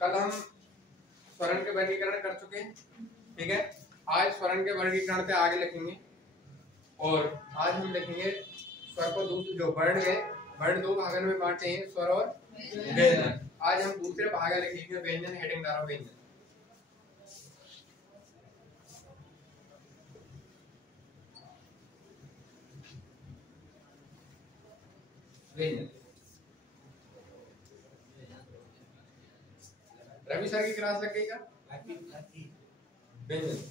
कल हम स्वरण के वर्गीकरण कर चुके हैं, ठीक है। आज स्वरण के वर्गीकरण पे आगे लिखेंगे और आज हम लिखेंगे स्वर को दूसरे जो वर्ण है, वर्ण दो भागों में बांटे हैं, स्वर और व्यंजन। आज हम दूसरे भाग लिखेंगे व्यंजन, हेडिंग डालो व्यंजन। व्यंजन रवि सर की क्लास लग गई क्या? व्यंजन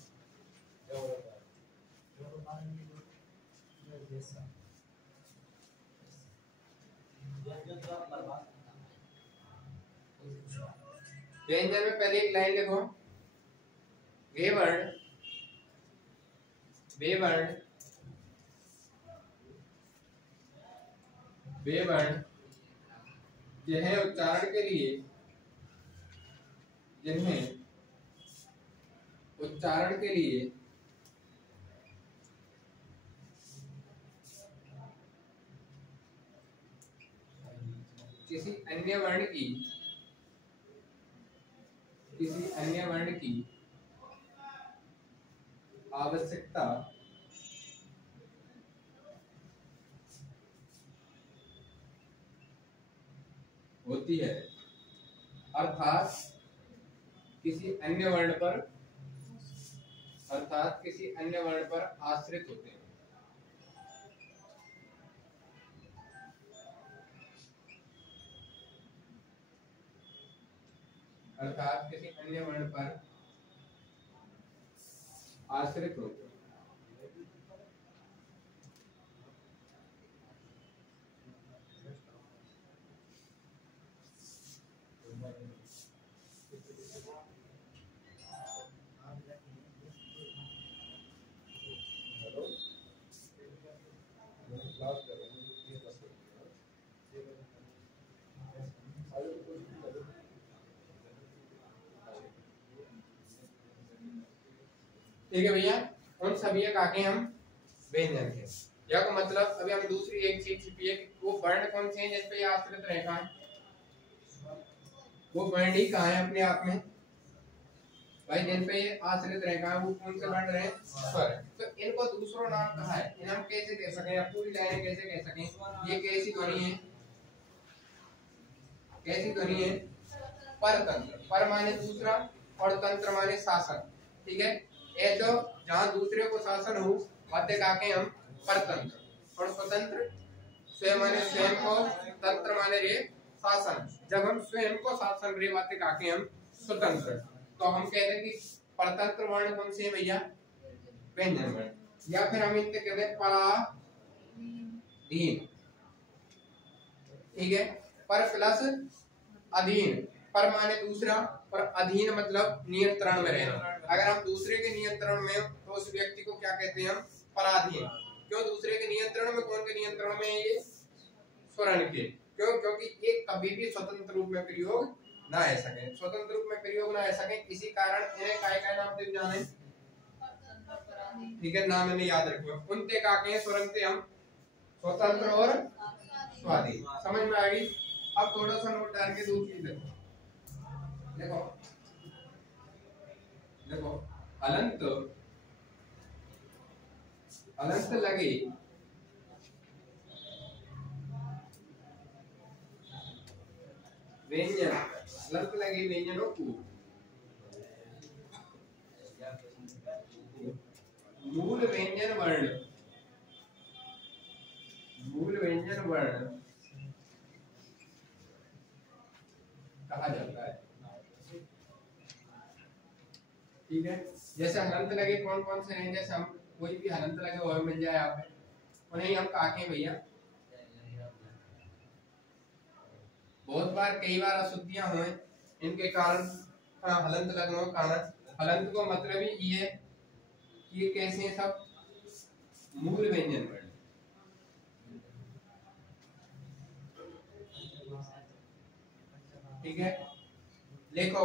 व्यंजन में पहले एक लाइन लिखो, वे वर्ण वे वर्ण वे वर्ण जिन्हें उच्चारण के लिए किसी अन्य वर्ण की आवश्यकता होती है, अर्थात किसी अन्य वर्ण पर आश्रित होते हैं। अर्थात किसी अन्य वर्ण पर आश्रित होते हैं। ठीक है भैया, उन सभी का आगे हम व्यंजन के या को मतलब अभी हम दूसरी एक चीज छिपी है कि वो वर्ण कौन से हैं जिस पे आश्रित रेखा है, वो वर्ण ही कहाँ है अपने आप में भाई, जिन पे आश्रित रेखा है वो कौन से वर्ण रहे? स्वर। तो इनको दूसरा नाम कहा है, इन हम कैसे कह सकें या पूरी लाइन कैसे कह सकें? ये कैसी ध्वनि है? कैसी ध्वनि है? परतंत्र। पर माने दूसरा और तंत्र माने शासन, ठीक है। ये तो जहाँ दूसरे को शासन हो बातें काके हम परतंत्र, और स्वतंत्र स्वयं माने स्वयं को, तंत्र माने रे शासन। जब हम स्वयं को शासन रे बातें काके हम स्वतंत्र, तो हम कहते हैं कि परतंत्र वर्ण कौन से है भैया? व्यंजन वर्ण। या फिर हम इनके कहते हैं पराधीन, ठीक है। पर प्लस अधीन, पर माने दूसरा और अधीन मतलब नियंत्रण में रहना। अगर हम दूसरे के नियंत्रण में तो उस व्यक्ति को क्या कहते हैं? हम पराधीन। क्यों दूसरे के नियंत्रण में? कौन के नियंत्रण में? ये स्वरण के। क्यों? क्योंकि ये कभी भी स्वतंत्र रूप में प्रयोग ना आ सके, स्वतंत्र रूप में प्रयोग ना आ सके, इसी कारण इन्हें काय नाम दे जाने, ठीक है, नाम इन्हें याद रखो। उनते काके स्वरण से हम स्वतंत्र और स्वाधीन। समझ में आ गई? अब थोड़ा सा नोट डाल के दूसरी देखो, देखो अलंत लगे व्यंजन, अलंत लगे व्यंजनों को मूल व्यंजन वर्ण कहा जाता है, ठीक है। जैसे हलंत लगे कौन कौन से हैं? जैसे हम कोई भी हलंत लगे और मिल जाए आप, उन्हें हम काके भैया। बहुत बार कई बार अशुद्धियां हुए इनके कारण हलंत लगने के कारण। हलंत को मतलब ही ये कि ये कैसे हैं? सब मूल व्यंजन वर्ण, ठीक है। देखो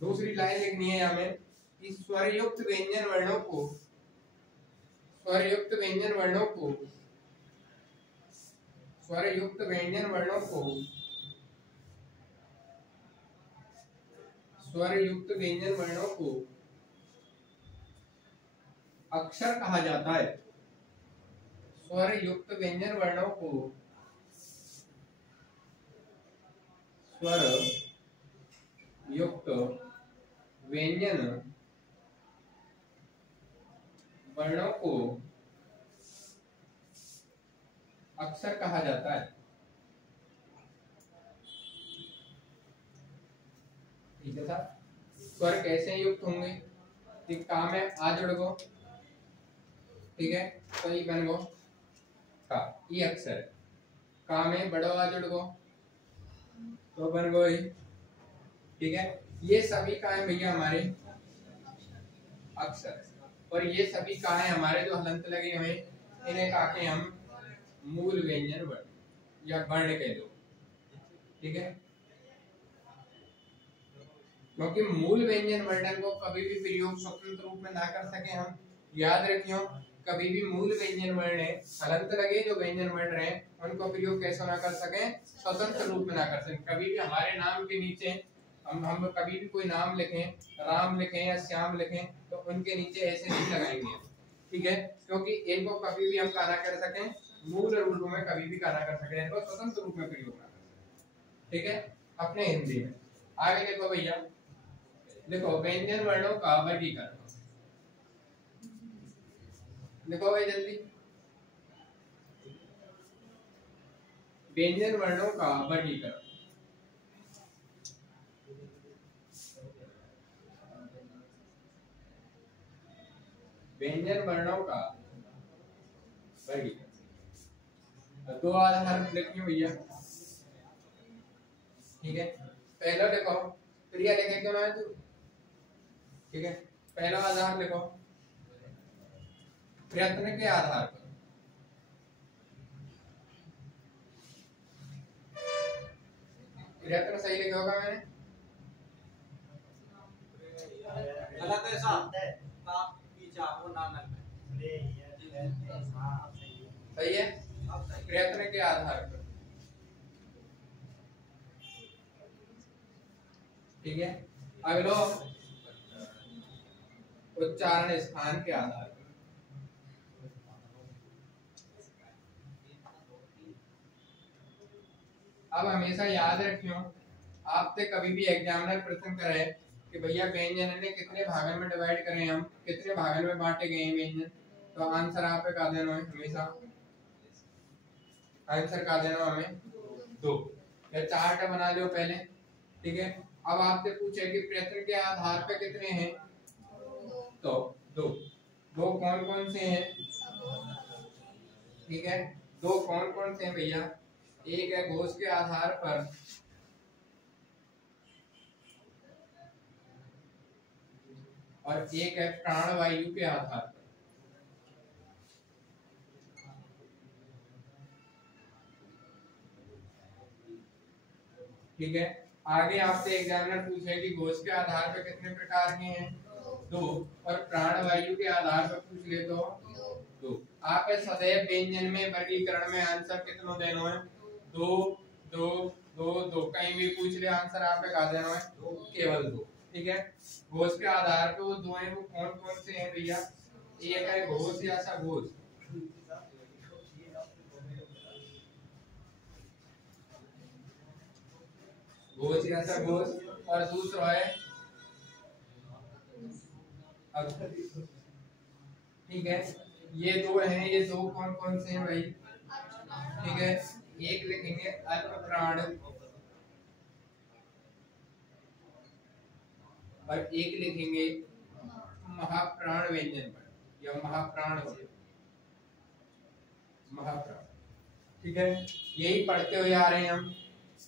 दूसरी लाइन लिखनी है हमें कि स्वरयुक्त व्यंजन वर्णों को स्वर युक्त व्यंजन वर्णों को अक्षर कहा जाता है। स्वर युक्त व्यंजन वर्णों को स्वर युक्त व्यंजन वर्णों को अक्षर कहा जाता है। ठीक है सर। स्वर कैसे युक्त होंगे? ठीक, का में आ जुड़ गो, ठीक है, तो ये बन गो का, ये अक्षर। का में बड़ो आ जुड़ गो तो बन गो ही, ठीक है। ये सभी का है भैया हमारे अक्षर, और ये सभी का है हमारे जो हलंत लगे हुए, इन्हें कहा के हम मूल व्यंजन वर्ण या वर्ण कह दो, ठीक है। क्योंकि मूल व्यंजन वर्णन को कभी भी प्रयोग स्वतंत्र रूप में ना कर सके हम, याद रखियो, कभी भी मूल व्यंजन वर्ण है, हलंत लगे जो व्यंजन वर्ण रहे उनको प्रयोग कैसे ना कर सके, स्वतंत्र रूप में ना कर सके। कभी भी हमारे नाम के नीचे हम कभी भी कोई नाम लिखें, राम लिखें या श्याम लिखें, तो उनके नीचे ऐसे नहीं लगाएंगे, ठीक है, क्योंकि इनको कभी भी हम काना कर सकें, मूल रूप में कभी भी काना कर सकें, इनको स्वतंत्र रूप में प्रयोग ना कर सकें, ठीक है। अपने हिंदी में आगे देखो भैया, देखो व्यंजन वर्णों का वर्गीकरण, देखो भाई जल्दी, व्यंजन वर्णों का वर्गीकरण। व्यंजन वर्णों का वर्गीकरण दो आधार लिखिए भैया, ठीक है। पहला देखो क्रिया लिखे क्यों ना तू, ठीक है। पहला आधार लिखो प्रयत्न के आधार पर, प्रयत्न सही लिखा होगा मैंने, गलत है साहब, वो नाम सही है। प्रयत्न के आधार पर, ठीक है। अगलो उच्चारण स्थान के आधार पर, अब हमेशा याद रखियो, आपसे कभी भी एग्जामिनर प्रश्न करे कि भैया व्यंजन ने कितने भागों में डिवाइड करे, हम कितने भागों में बांटे गए हैं व्यंजन, तो आंसर आप पे का देना है, हमेशा आंसर का देना हमें 2 या 4 बना लो पहले, ठीक है। अब आपसे पूछे कि प्रयत्न के आधार पे कितने हैं, तो 2 कौन कौन से हैं, ठीक है। 2 कौन कौन से हैं भैया, एक है घोष के आधार पर और एक है प्राणवायु के आधार पर, ठीक है। आगे आपसे एग्जामिनर पूछे कि घोष के आधार पर कितने प्रकार के हैं, 2, और प्राणवायु के आधार पर पूछ ले तो 2। आप सदैव व्यंजन में वर्गीकरण में आंसर कितना देना है, 2 2 2 2, कहीं भी पूछ ले आंसर आप पे का देना है केवल 2, ठीक है। घोष के आधार पे वो 2 हैं, वो कौन कौन से हैं भैया, एक है घोष या सघोष, घोष या सघोष, और दूसरा है अघोष, ठीक है। ये 2 हैं, ये 2 कौन कौन से हैं भाई, ठीक है। एक लिखेंगे अल्प प्राण और एक लिखेंगे महाप्राण व्यंजन पर या महाप्राण, ठीक है। यही पढ़ते हुए आ रहे हैं हम,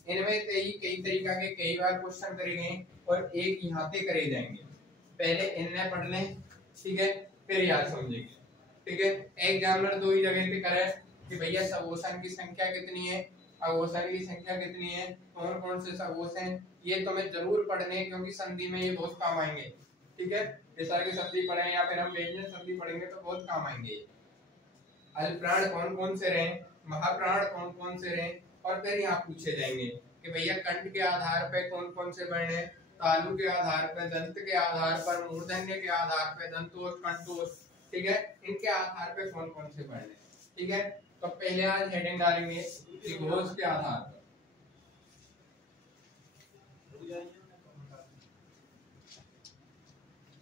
इनमें से ही कई तरीका के कई बार क्वेश्चन करेंगे और एक यहाँ पे करे जाएंगे, पहले इन्हें पढ़ लें, ठीक है, फिर याद समझेंगे, ठीक है। एग्जामिनर 2 ही जगह पे करे कि भैया सवोसन की संख्या कितनी है, अवोसन की संख्या कितनी है, कौन कौन से सवोस हैं, ये तुम्हें जरूर पढ़ने, क्योंकि संधि में ये बहुत काम आएंगे, ठीक है। विसर्ग की संधि पढ़ें या फिर हम व्यंजन संधि पढ़ेंगे तो बहुत काम आएंगे। अल्पप्राण कौन कौन से रहे, महाप्राण कौन कौन से रहे, और फिर यहाँ पूछे जाएंगे कि भैया कंठ के आधार पे कौन कौन से वर्ण हैं, तालु के आधार पर, दंत के आधार पर, मूर्धन्य के आधार पर, दंतोष, कंठोष, ठीक है, इनके आधार पे कौन कौन से पढ़ने, ठीक है। तो पहले आज हेडिंग डालेंगे घोष के आधार पर।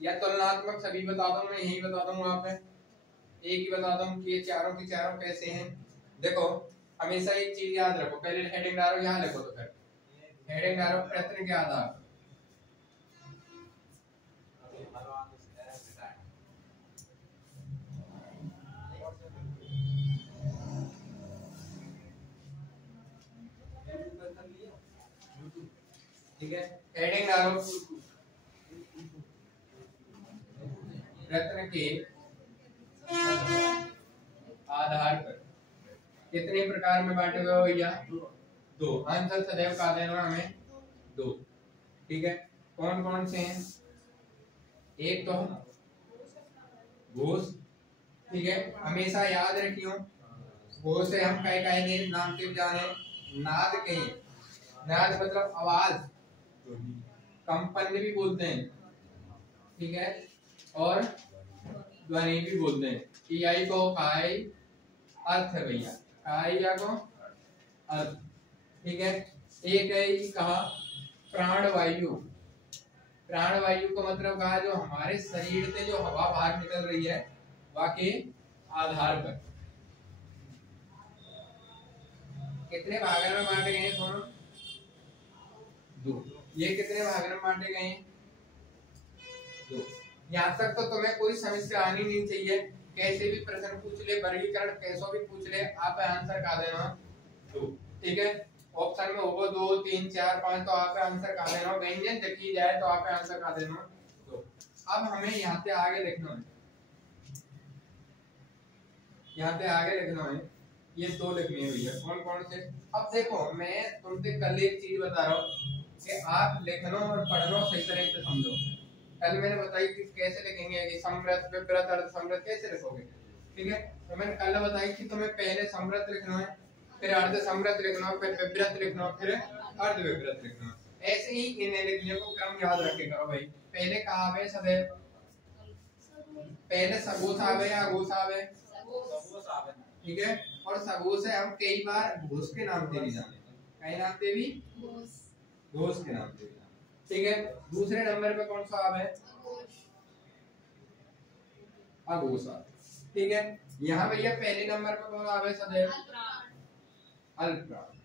या तुलनात्मक सभी बता दूं, मैं यही बता दूं, वहां पे एक ही बता दूं कि ये चारों की चारों कैसे हैं। देखो हमेशा एक चीज याद रखो, पहले हेडिंग डालो, यहाँ लिखो, तो फिर हेडिंग डालो प्रश्न के आधार पर। ठीक है, हेडिंग डालो प्रश्न के आधार पर। कितने प्रकार में बांटे हुए हो भैया? दो। आंसर सदैव का देना हमें दो, ठीक है। कौन कौन से हैं? एक तो घोष, ठीक है, हमेशा याद रखियो, घोष से हम कई कहेंगे नाम के जाने, नाद कहें, नाद मतलब आवाज, कंपन भी बोलते हैं, ठीक है, और ध्वनि भी बोलते हैं। ई को काई अर्थ है भैया, काई या को अर्थ, ठीक है। एक है कहा प्राणवायु, प्राणवायु का मतलब कहा जो हमारे शरीर से जो हवा बाहर निकल रही है वह के आधार पर। कितने भागों में बांटे गए हैं दोनों? दो। ये कितने भागों में बांटे गए हैं? दो। यहाँ तक तो तुम्हें कोई समस्या आनी नहीं चाहिए, कैसे भी प्रश्न पूछ ले, वर्गीकरण कैसो भी पूछ ले, आप आंसर का देना दो, ठीक है। ऑप्शन में होगा 2 3 4 5, तो आप आंसर का देना, व्यंजन देखी जाए तो आप आंसर का देना दो। अब हमें यहाँ से आगे लिखना है, यहाँ से आगे लिखना है, ये दो लिखनी है भैया। कौन कौन से? अब देखो मैं तुमसे कल एक चीज बता रहा हूँ कि आप लिखना और पढ़ना सही तरह से समझो। कल मैंने बताई कि कैसे लिखेंगे, कि समृद्ध, विव्रत, अर्ध समृद्ध कैसे लिखोगे, ठीक है। तो मैंने कल बताई कि तुम्हें पहले समृद्ध लिखना है, फिर अर्ध समृद्ध लिखना, फिर विव्रत लिखना, फिर अर्ध विव्रत लिखना। ऐसे ही इन्हें लिखने को क्रम याद रखेगा भाई। पहले कहा है सदैव, पहले सगोस आवे या अगोस आवे, ठीक है। और सगोस है हम कई बार घोष के नाम से भी जाने, कई नाम से भी घोष के नाम से, ठीक है। दूसरे नंबर पे कौन सा आवे? अघोष, ठीक है। यहाँ भैया पहले नंबर पे कौन आवे सदैव? अल्पप्राण,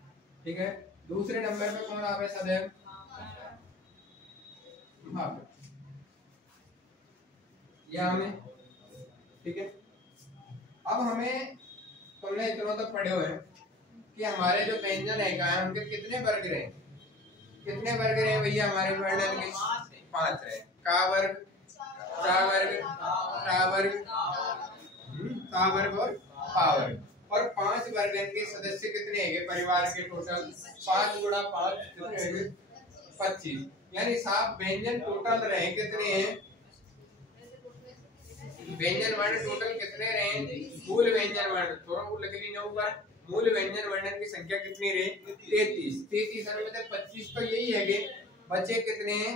ठीक है। दूसरे नंबर पे कौन आवे सदैव? यहाँ में, ठीक है। अब हमें, तुमने इतना तो पढ़े हुए कि हमारे जो व्यंजन है उनके कितने वर्ग रहे? कितने वर्ग रहे भैया हमारे वर्णन के? 5 रहे। का वर्ग, चा वर्ग, टा वर्ग, ता वर्ग और पा वर्ग। और 5 वर्गन के सदस्य कितने हैं परिवार के? टोटल 5 गुणा 5 कितने हैं? 25। यानी साहब व्यंजन टोटल रहे कितने हैं? व्यंजन वर्ण टोटल कितने रहे? मूल व्यंजन वर्ण, थोड़ा वो लिख लीजिए ऊपर, मूल व्यंजन वर्णन की संख्या कितनी रही? 33। 33 में से 25 तो यही है, बचे कितने हैं?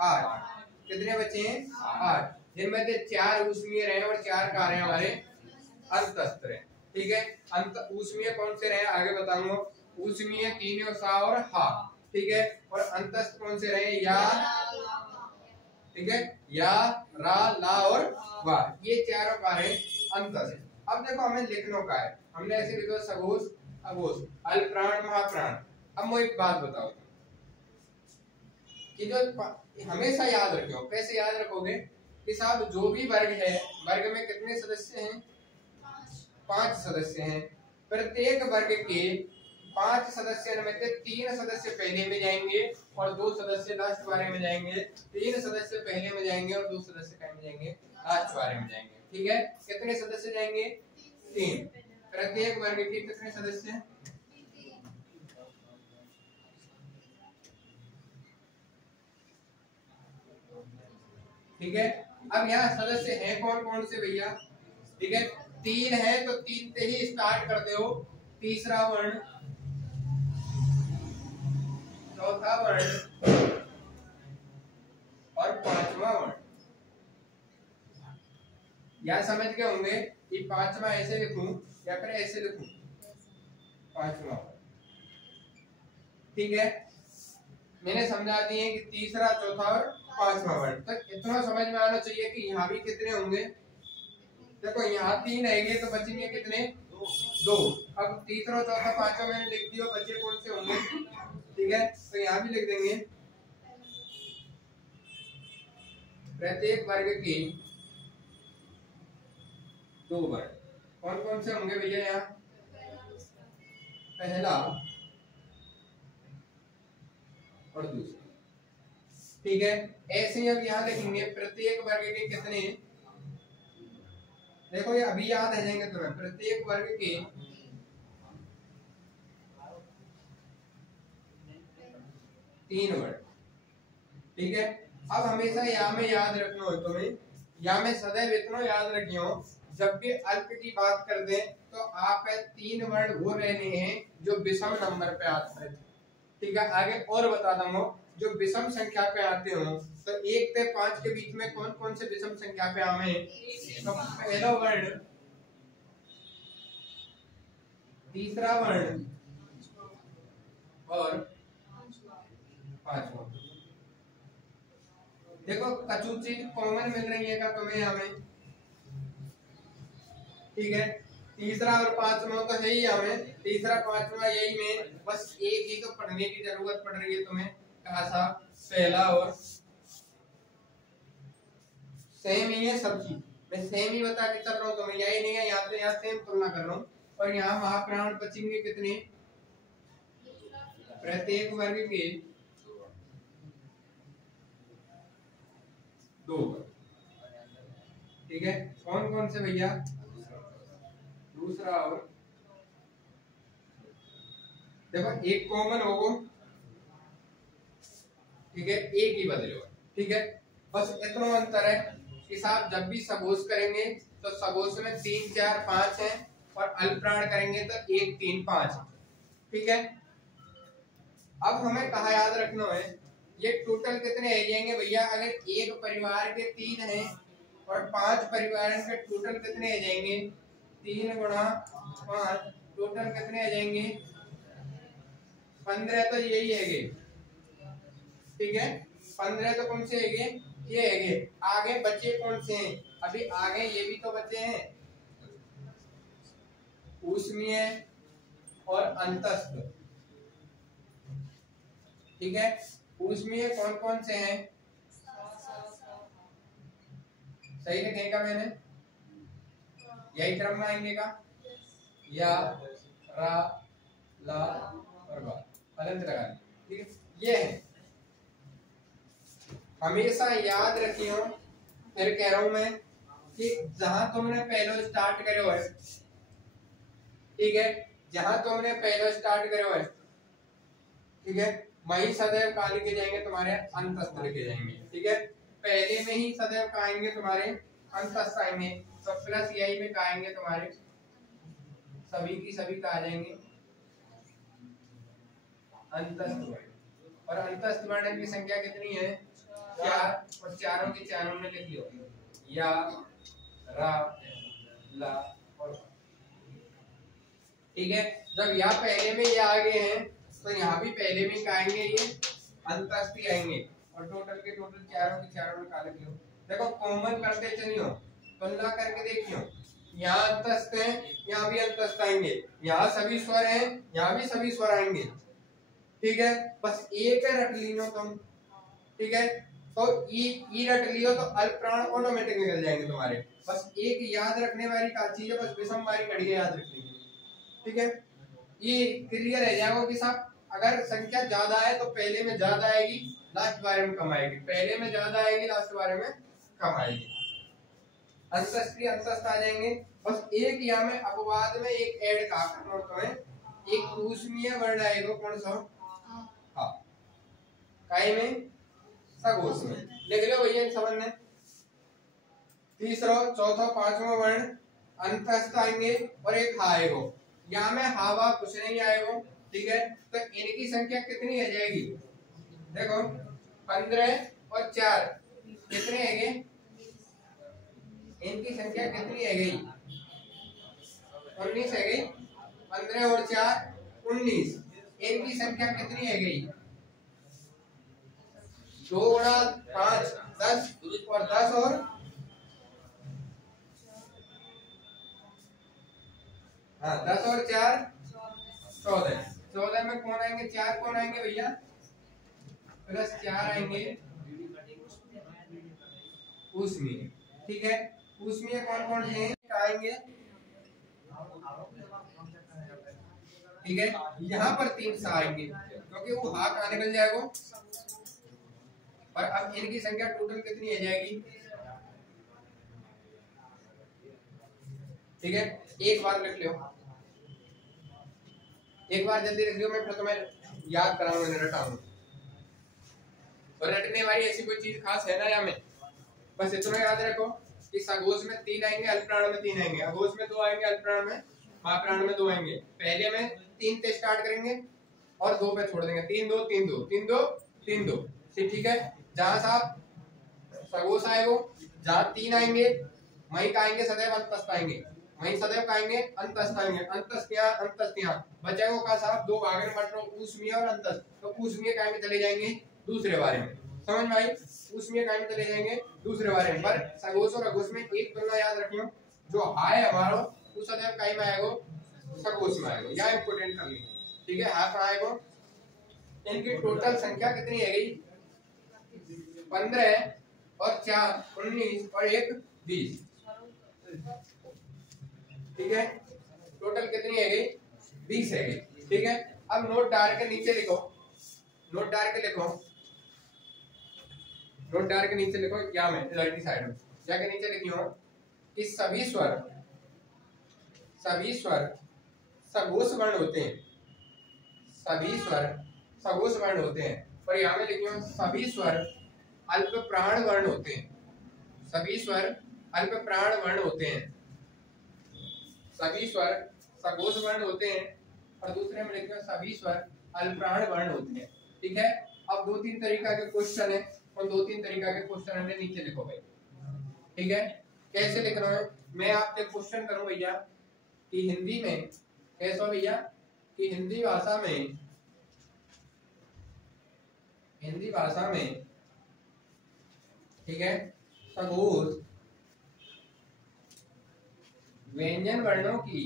8। कितने बचे हैं? 8, जिनमें से 4 ऊष्मीय रहे और 4 का रहे हमारे अंतस्थ रहे, ठीक है। अंत ऊष्मीय कौन से रहे आगे बताऊंगा। ऊष्मीय 3 और सा और हा, ठीक है। और अंतस्थ कौन से रहे? या, ठीक है, या, रा, ला और वा, ये चारों का है अंतस्थ। अब देखो हमें लिखने का है, हमने ऐसे लिखो सघोष, अघोष, अल्पप्राण, महाप्राण। अब मुझे एक बात बताओ कि जो हमेशा याद रखो, कैसे याद रखोगे कि साहब जो भी वर्ग है, वर्ग में कितने सदस्य हैं? 5 सदस्य हैं। प्रत्येक वर्ग के 5 सदस्य में से 3 सदस्य पहले में जाएंगे और 2 सदस्य लास्ट वाले में जाएंगे। 3 सदस्य पहले में जाएंगे और 2 सदस्य कहीं में जाएंगे? लास्ट वाले में जाएंगे, ठीक है। कितने सदस्य जाएंगे? 3। प्रत्येक वर्ग के कितने सदस्य हैं? ठीक है। अब यहाँ सदस्य हैं कौन कौन से भैया? ठीक है, 3 है तो 3 से ही स्टार्ट करते हो। तीसरा वर्ण, चौथा वर्ण, पांचवा वर्ण। या समझ गए होंगे कि पांचवा ऐसे लिखूं या फिर ऐसे लिखूं, पांचवा। ठीक है, मैंने समझा दिए कि तीसरा, चौथा और पांचवा वर्ण। तो इतना समझ में आना चाहिए कि यहाँ भी कितने होंगे। देखो यहाँ 3 आएंगे तो बचेंगे कितने, 2। अब तीसरा, चौथा, पांचवा मैंने लिख दिया, बचे कौन से होंगे। ठीक है, तो यहाँ भी लिख देंगे प्रत्येक वर्ग के 2 वर्ण। कौन कौन से होंगे भैया यहाँ, पहला और दूसरा। ठीक है, ऐसे ही अब यहाँ लिखेंगे प्रत्येक वर्ग के कितने, देखो ये अभी याद आ जाएंगे तुम्हें, प्रत्येक वर्ग के 3 वर्ण। ठीक है, अब हमेशा यहाँ में याद रखना हो तुम्हें, यहाँ में सदैव इतना याद रखियो, जब भी अल्प की बात कर दें तो आप 3 वर्ण वो रहने हैं जो विषम नंबर पे आते हैं। ठीक है, आगे और बता दूंगा, जो विषम संख्या पे आते हो तो 1 से 5 के बीच में कौन कौन से विषम संख्या पे आवे, तो पहला वर्ण, तीसरा वर्ण और पांचवा। देखो कछु चीज कॉमन मिल रही है क्या तुम्हें यहाँ में। ठीक है, तीसरा और पांचवा तो है ही हमें, तीसरा पांचवा यही में, बस एक ही तो पढ़ने की जरूरत पड़ रही है तुम्हें। ऐसा पहला और सेम ही है सब चीज, मैं सेम ही बता के चल रहा हूँ तुम्हें, यही नहीं है यहाँ से यहाँ सेम तुलना कर रहा हूँ। और यहाँ महाप्राण बचेंगे कितने, प्रत्येक वर्ग के 2 वर्ग। ठीक है, कौन कौन से भैया, दूसरा और, देखो एक कॉमन होगा। ठीक है, एक ही बदले। ठीक है, बस इतना अंतर है कि साहब जब भी सगोश करेंगे तो सगोश में 3, 4, 5 है, और अल्पप्राण करेंगे तो 1, 3, 5। ठीक है, अब हमें कहा याद रखना है, ये टोटल कितने आ जाएंगे भैया, अगर एक परिवार के 3 हैं और 5 परिवार के टोटल कितने आ जाएंगे, 3 गुणा 5, टोटल कितने आ जाएंगे 15। तो यही है, ठीक है, 15 तो कौन से है, ये है। आगे बचे कौन से हैं, अभी आगे ये भी तो बचे हैं, ऊष्मीय और अंतस्थ। ठीक है, ऊष्मीय कौन कौन से हैं, सही लिखेगा मैंने, यही क्रम में आएंगे का, या रा, ला और बा, अलंत लगा। ठीक है, ये है, हमेशा याद रखियो। फिर कह रहा हूं मैं कि जहां तुमने पहले स्टार्ट करे हो, ठीक है, जहां तुमने पहले स्टार्ट करे हो, ठीक है, वही सदैव कहा लिखे जाएंगे तुम्हारे, अंतस्थ लिखे जाएंगे। ठीक है, पहले में ही सदैव कहा आएंगे तुम्हारे अंतस्थ आएंगे, तो प्लस यही में कहा आएंगे तुम्हारे सभी की सभी कहा जाएंगे अंतस्थ वर्ण। और अंतस्थ वर्ण की संख्या कितनी है, 4, और चारों के चारों में लिख लो, या, रा, ला और। ठीक है, जब यहाँ पहले में ये आ गए हैं तो यहाँ भी पहले में आएंगे, ये अंतस्थ ही आएंगे, और टोटल के टोटल चारों के चारों में लिख लो। देखो कॉमन करते चलियो, तुलना करके देखियो, यहाँ अंतस्थ है, यहाँ भी अंतस्थ आएंगे, यहाँ सभी स्वर हैं, यहाँ भी सभी स्वर आएंगे। ठीक है, बस एक रट लियो तुम। ठीक है, तो ई रट लियो तो अल्पप्राण ऑटोमेटिक निकल जाएंगे तुम्हारे। बस एक याद रखने वाली का चीज है, बस विषम वाली कड़ी याद रखनी है। ठीक है, ये क्लियर है जाएगा कि साहब अगर संख्या ज्यादा है तो पहले में ज्यादा आएगी, लास्ट बारे में कम आएगी, पहले में ज्यादा आएगी, लास्ट बारे में कम आएगी। अंतस्थ आ जाएंगे। बस एक यहाँ में अपवाद में एक ऐड का करना है, एक ऊष्मीय वर्ण आएगा, कौन सा, हाँ, काय में, सगोश में। लिख लो भैया समझ में। तीसरा, चौथा, पांचवा वर्ण अंतस्थ आएंगे, और एक हा आएगा, यहाँ में हावा कुछ नहीं आएगा। ठीक है, तो इनकी संख्या कितनी आ जाएगी, देखो 15 और 4, कितने है गए? इनकी संख्या कितनी है गई? 19 है गई। 15 और 4 19। इनकी संख्या कितनी है गई? 2 गुणा 5 10 और 10 और हाँ 10 और 4 14। 14 में कौन आएंगे? 4 कौन आएंगे भैया? प्लस 4 आएंगे उसमें। ठीक है, उसमें कौन कौन से आएंगे? ठीक है, यहाँ पर 3 सा आएंगे क्योंकि वो हा कहाँ निकल जाएगा। और अब इनकी संख्या टोटल कितनी हो जाएगी? ठीक है, एक बार लिख लो, एक बार जल्दी लिख लो। मैं फिर तुम्हें याद कराऊंगा, रटाऊंगा। और रटने वाली ऐसी कोई चीज खास है ना यहाँ में? बस इतना याद रखो कि सगोश में 3 आएंगे, अल्पप्राण में 3 आएंगे, अघोष में 2 आएंगे, अल्पप्राण में महाप्राण में 2 आएंगे। पहले में 3 से स्टार्ट करेंगे और 2 पे छोड़ देंगे। 3 2 3 2 3 2 3 2। ठीक है, जहां साहब सगोश आएगा, जहां 3 आएंगे वहीं का आएंगे सदैव अंतस्थ आएंगे, वहीं सदैव का आएंगे अंतस्थ आएंगे। अंतस्थ यहाँ बचाओ का साहब 2 भाग में बट रहा हूं, ऊष्मीय और अंतस्थ। तो ऊष्मीय काय में चले जाएंगे दूसरे बारे में, समझ में आई? ऊष्मीय काय में चले जाएंगे दूसरे बारे में। पर सगोश और अघोष में एक तुलना याद रखियो, जो हाय हमारा वो सदैव काय में आएगा? सगोश में आएगा। या इंपोर्टेंट कर लीजिए। ठीक है, हाथ आएगा। इनकी टोटल संख्या कितनी है गई? 15 और 4 19 और 1 20। ठीक है, टोटल कितनी है गई? 20 है गई। ठीक है, अब नोट डाल के नीचे लिखो, नोट डाल के लिखो, नोट डाल के नीचे लिखो क्या में राइट साइड में जाके नीचे लिखियो कि सभी स्वर सगोश वर्ण होते हैं। सभी स्वर सगोश वर्ण होते हैं। और यहाँ में लिखियो सभी स्वर अल्प प्राण वर्ण होते हैं। सभी स्वर अल्प प्राण वर्ण होते हैं। सभी स्वर सगोश वर्ण होते हैं और दूसरे में लिखियो सभी स्वर अल्पप्राण वर्ण होते हैं। ठीक है, अब 2-3 तरीका के क्वेश्चन है, और 2-3 तरीका के क्वेश्चन हमने नीचे लिखो भाई। ठीक है, कैसे लिखना है? मैं आपसे क्वेश्चन करूं भैया कि हिंदी में कैसा भैया कि हिंदी भाषा में ठीक है सगोश व्यंजन वर्णों की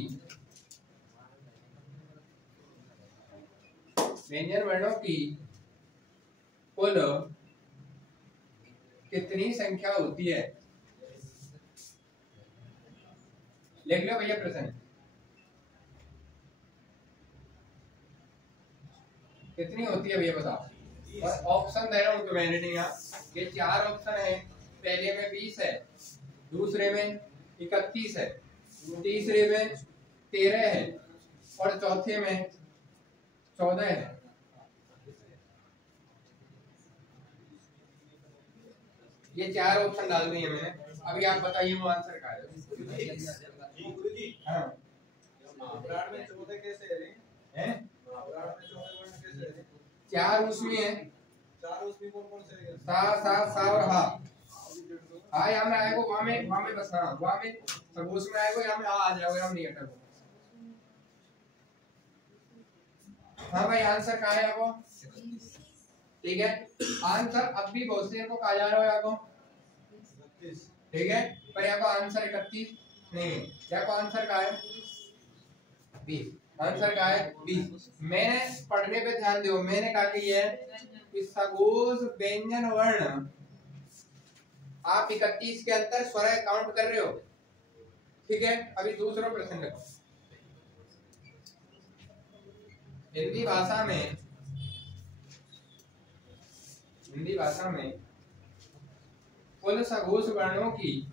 कुल कितनी संख्या होती है? लिख लो भैया प्रश्न, कितनी होती है भैया बताओ। और ऑप्शन दे रहा हूं तो मैंने नहीं, यहाँ ये 4 ऑप्शन है। पहले में 20 है, दूसरे में 31 है, तीसरे में 13 है और चौथे में 14 है। ये 4 ऑप्शन डाल दिए मैंने। अभी आप बताइए वो आंसर क्या है? हाँ, महाप्राण में 14 कैसे हैं? महाप्राण में 14 वर्ण कैसे हैं? 4 उसमें है। 4 उसमें कौन से हैं? सा और हा। हाँ, यहाँ में आएगा, वहाँ में बस, हाँ वहाँ में सगोश में आएगा, यहाँ में आ जाएगा, यहाँ नहीं हटेगा। हाँ भाई, आंसर कहाँ है आपको? ठीक है, आंसर अब भी बहुत से को कहा जा रहा है आपको। ठीक है, पर यहाँ का आंसर 31 नहीं है। यहाँ का आंसर कहाँ है? 20। आंसर कहाँ है? 20। मैंने पढ़ने पे ध्यान दो, मैंने कहा कि ये कि सगोश व्यंजन वर्ण आप 31 के अंतर स्वर काउंट कर रहे हो। ठीक है, अभी दूसरा प्रश्न देखो। हिंदी भाषा में कुल सगोश वर्णों की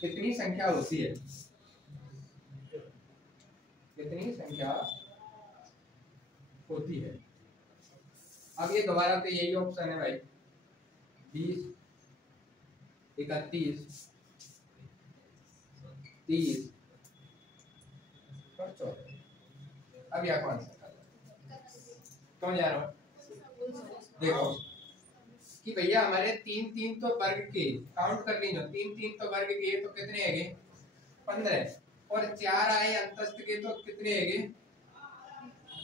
कितनी संख्या होती है? कितनी संख्या होती है? अब ये दोबारा तो यही ऑप्शन है भाई, 20 31 30 और 14। अब यहाँ कौन सा? कौन जा रहा हो? देखो कि भैया हमारे तीन तीन तो वर्ग के काउंट कर लीजिए, तीन तीन तो वर्ग के तो कितने हैगे 15 और 4 आए अंतस्थ के तो कितने हैगे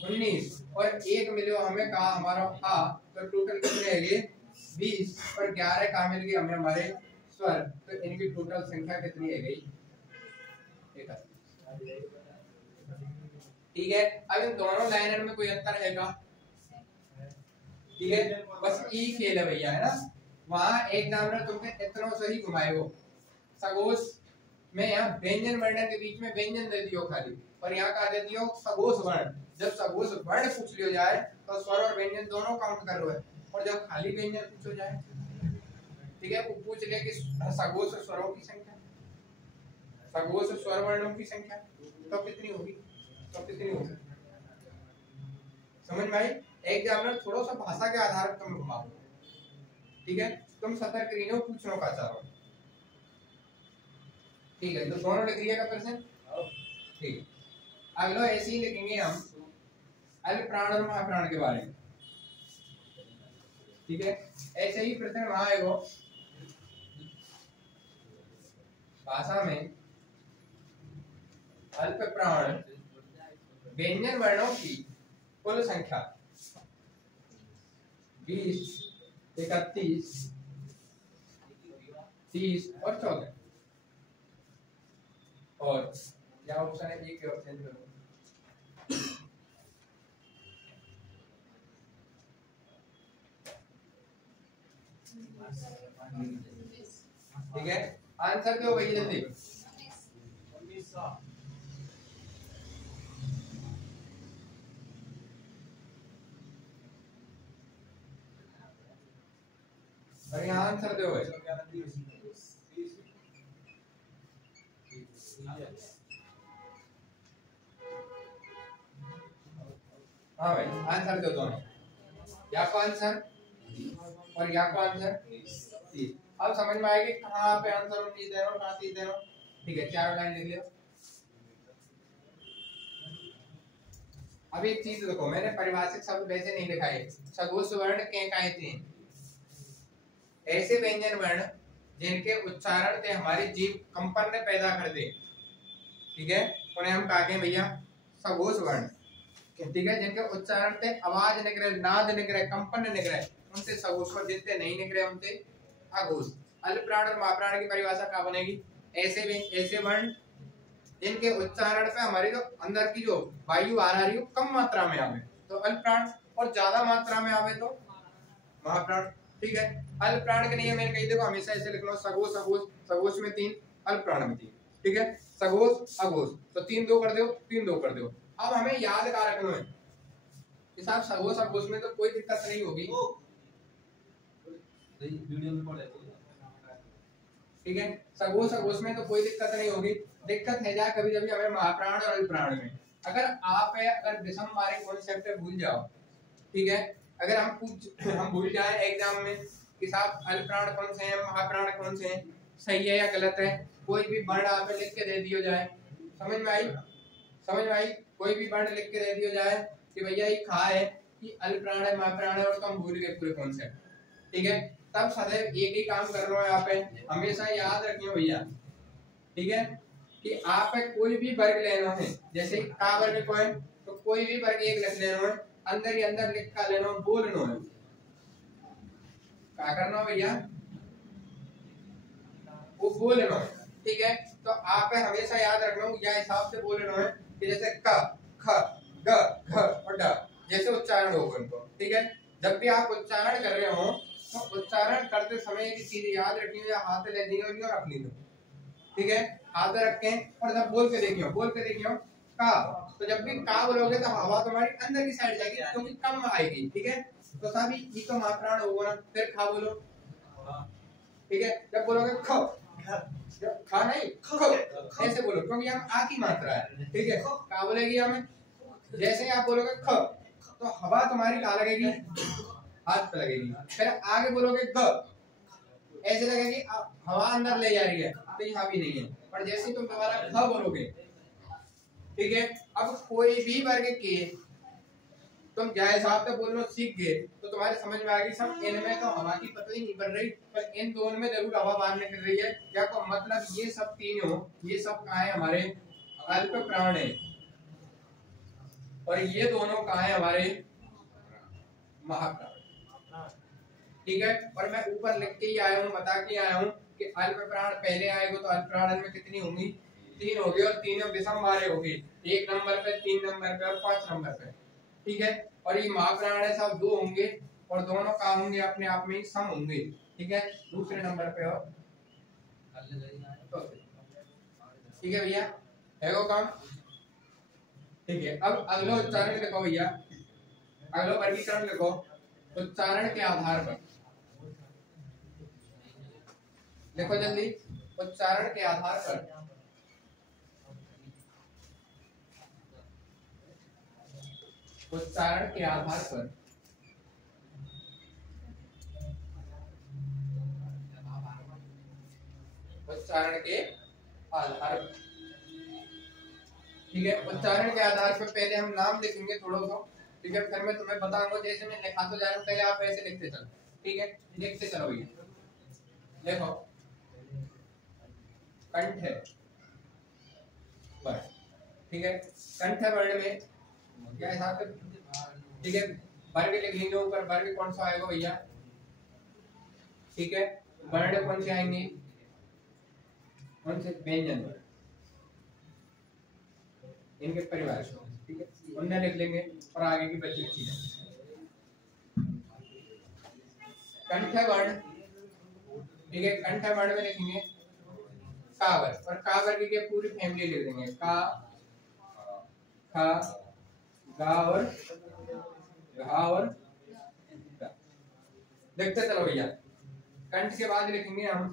19 और एक मिलो हमें कहा हमारा खा तो टोटल कितने हैगे 20 और 11 कहा मिल गए हमें हमारे स्वर, तो इनकी टोटल संख्या कितनी है गई 31। ठीक है, अब इन दोनों लाइनर में कोई अंतर है क्या? ठीक है, बस ई खेल है भैया, है ना। वहां एक एग्जामिनर तुमने इतना सही घुमाएगो सगोश में, यहाँ व्यंजन वर्ण के बीच में व्यंजन दे दियो खाली, और यहाँ कहा दे दियो सगोश वर्ण। जब सगोश वर्ण पूछ लियो जाए तो स्वर और व्यंजन दोनों काउंट कर लो है, और जब खाली व्यंजन पूछो जाए, ठीक है, वो पूछ ले कि सगोश स्वरों की संख्या, सगोश स्वर वर्णों की संख्या तो कितनी होगी, तो कितनी होगी, समझ में आई? एग्जामिनर थोड़ा सा भाषा के आधार पर तुम घुमाओ, ठीक है, तुम सतर्क रहियो पूछनो का चाहो, ठीक है। तो दोनों लिख लिया का प्रश्न, ठीक है। अगला ऐसे ही लिखेंगे हम अल्प प्राण और महाप्राण के बारे में, ठीक है। ऐसे ही प्रश्न वहां है वो भाषा में अल्प प्राण व्यंजन वर्णों की कुल संख्या 20, 31, 30 और 14, और क्या ऑप्शन है एक और चेंज करो, ठीक है। आंसर दो भैया जल्दी, 19। और यहाँ आंसर दो भाई, हाँ भाई आंसर दो दोनों, या को आंसर और या को आंसर। अब समझ में आएगी कहाँ पे आंसर 19 दे रहा हूँ, कहाँ 30 दे रहा हूँ, ठीक है। चारों लाइन लिख लियो। अब एक चीज देखो, मैंने परिभाषित शब्द वैसे नहीं लिखाए, सगोश वर्ण के कहते हैं ऐसे व्यंजन वर्ण जिनके उच्चारण से हमारी जीभ कंपन में पैदा कर दे, ठीक है, उन्हें हम कहते हैं भैया सगोश वर्ण, ठीक है। जिनके उच्चारण से आवाज निकले, नाद निकले, कंपन निकले, उनसे सगोश, और जितने नहीं निकले उनसे अघोष। अल्प प्राण और महाप्राण की परिभाषा क्या बनेगी, ऐसे वर्ण जिनके उच्चारण पे हमारी जो अंदर की जो वायु आ रही हो कम मात्रा में आवे तो अल्प प्राण, और ज्यादा मात्रा में आवे तो महाप्राण, ठीक है। अल्प प्राण के नियम कही देखो हमेशा ऐसे लिख लो, सगोश अघोष, सगोश में 3, अल्प प्राण में 3, ठीक है। सगोश अघोष तो 3 2 कर दो, 3 2 कर दो। अब हमें याद क्या रखना है कि साहब सगोश अघोष में तो कोई दिक्कत नहीं होगी, ठीक है। सगोश अघोष में तो कोई दिक्कत नहीं होगी, दिक्कत है जा कभी कभी हमें महाप्राण और अल्प प्राण में। अगर आप अगर विषम वाले कॉन्सेप्ट भूल जाओ, ठीक है, अगर हम भूल जाए एग्जाम में कि साहब अल्प प्राण कौन से हैं, महाप्राण कौन से हैं, सही है या गलत है, कोई भी वर्ण आप लिख के दे दियो जाए, समझ में आई, समझ में आई, कोई भी वर्ण लिख के दे दियो जाए कि भैया ये खा है कि अल्प प्राण है महाप्राण है, और तो हम भूल गए पूरे कॉन्सेप्ट, ठीक है। तब सदैव एक ही काम कर रहा है यहाँ पे, हमेशा याद रखियो भैया, ठीक है, कि आप कोई भी वर्ग लेना है, जैसे का वर्ग को है तो कोई भी वर्ग एक लिख लेना है, अंदर ही अंदर लिख का लेना, बोलना है, क्या करना है भैया, वो बोलना है, ठीक है। तो आप हमेशा याद रखना यह हिसाब से बोलना है कि जैसे क, ख, ग, घ और ड जैसे उच्चारण होगा उनको, ठीक है। जब भी आप उच्चारण कर रहे हो तो उच्चारण करते समय की चीज याद रखनी है, हाथ ले दी और रख ली, ठीक है, हाथ रखें और जब बोल के देखियो, बोल के देखियो का, तो जब भी का बोलोगे तो हवा तुम्हारी अंदर की साइड जाएगी क्योंकि कम आएगी, ठीक है। तो सभी ई तो महाप्राण होगा ना, फिर खा बोलो, ठीक है। जब बोलोगे ख, खा नहीं ख ऐसे बोलो क्योंकि हम आ की मात्रा है, ठीक है। का बोलेगी हमें, जैसे ही आप बोलोगे ख तो हवा तुम्हारी कहाँ लगेगी, हाथ पे लगेगी, फिर आगे बोलोगे ग ऐसे लगेगी हवा अंदर ले जा रही है, तो यहाँ भी नहीं है, पर जैसे तुम दोबारा ख बोलोगे, ठीक है। अब कोई भी वर्ग के तुम जय हिसाब से बोलना सीख गए तो तुम्हारे समझ में आ गई सब इन में तो हवा की पतली नहीं बन रही, पर इन दोनों में जरूर हवा बाहर निकल रही है। क्या को मतलब ये सब तीनों, ये सब कहाँ है हमारे अल्प प्राण है, और ये दोनों कहाँ है हमारे महाप्राण। ठीक है, और मैं ऊपर लिख के ही आया हूँ, बता के आया हूँ कि अल्प प्राण पहले आएगा तो अल्प प्राण में कितनी होंगी, 3 होगी, और तीनों विषम वाले होगी, 1 नंबर पे, 3 नंबर पे और 5 नंबर पे। ठीक है, और ये महाप्राण है सब 2 होंगे, और दोनों का होंगे अपने आप में सम होंगे। ठीक है, दूसरे नंबर पे और ठीक है भैया, है वो काम। ठीक है, अब अगला उच्चारण लिखो भैया, अगला वर्गीकरण लिखो उच्चारण के आधार पर। लिखो जल्दी, उच्चारण के आधार पर। उच्चारण के आधार पर उच्चारण के आधार पर। ठीक है, उच्चारण के आधार पर पहले हम नाम लिखेंगे थोड़ा सा। ठीक है, फिर मैं तुम्हें बताऊंगा, जैसे मैं लिखा तो जा रहा हूँ, पहले आप ऐसे लिखते चलो। ठीक है, लिखते चलो भैया। देखो, कंठ है वर्ण। ठीक है, कंठ वर्ण में क्या हिसाब से, ठीक है, वर्ग लिख लेंगे ऊपर। वर्ग कौन सा आएगा भैया, ठीक है, वर्ण कौन से आएंगे, कौन से व्यंजन वर्ण, इनके परिवार। ठीक है, उन्हें लिख लेंगे और आगे की बची चीजें। कंठ वर्ण, ठीक है, कंठ वर्ण में लिखेंगे कावर, और कावर की पूरी फैमिली लिख देंगे, का, खा, गा और घा और गा। देखते चलो भैया। कंठ के बाद लिखेंगे हम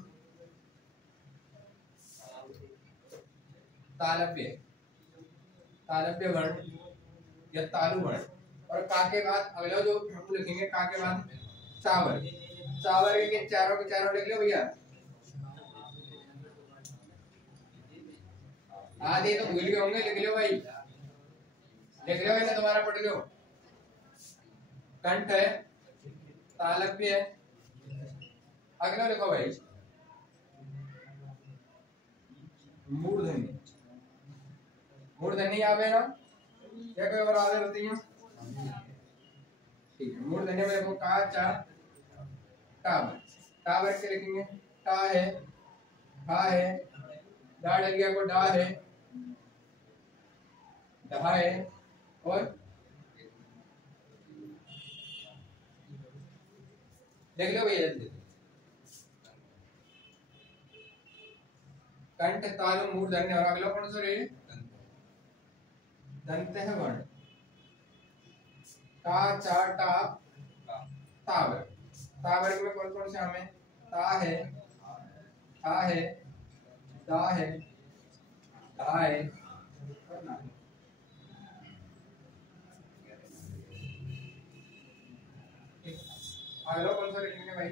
तालव्य, तालव्य वर्ण या तालु वर्ण, और का के बाद अगला जो हम लिखेंगे, का के बाद चावर। चावर के चारों लिख लो भैया। आधे तो भूल गए होंगे, लिख लो भाई, लिख लो ना, दोबारा पढ़ लो। कंठ है, तालव्य है, अगला लिखो भाई मूर्धन्य। मूर्धन्य आवे ना, क्या कोई और आवे बताइए। ठीक है, मूर्धन्य में देखो का, चा, टावर। टावर के लिखेंगे टा है, खा है, डा डलिया को डा है, डहा है, और देख लो भैया जल्दी। कंठ, तालु, मूर्धन्य, और अगला कौन सा रे, दंत है वर्ण। टा, चा, टा, तावर। तावर में कौन कौन से हमें, ता है, था है, दा है, धा है, अगला कौन सा लिखेंगे भाई,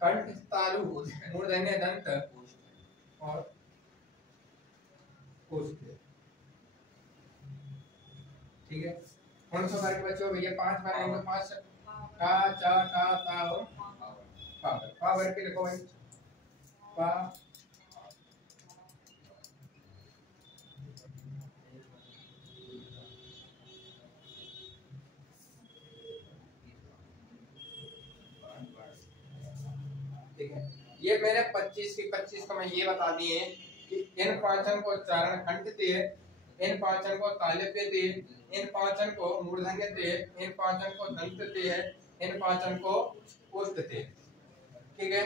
कंठ, तालु, मूर्धन्य, दंत और कोष्ठ। ठीक है, कौन सा वर्ग बच्चों भैया, 5 बार होंगे, 5 का, चा, टा, ता और पावर। पावर के लिखो भाई, पा, ठीक है। ये मैंने 25 को मैं ये बता दिए कि इन पांचन को उच्चारण कंठ ते, इन पांचन को तालव्य ते, इन पांचन को मूर्धन्य ते, इन पांचन को दंत ते है, इन पांचन को कोष्ठ ते। ठीक है,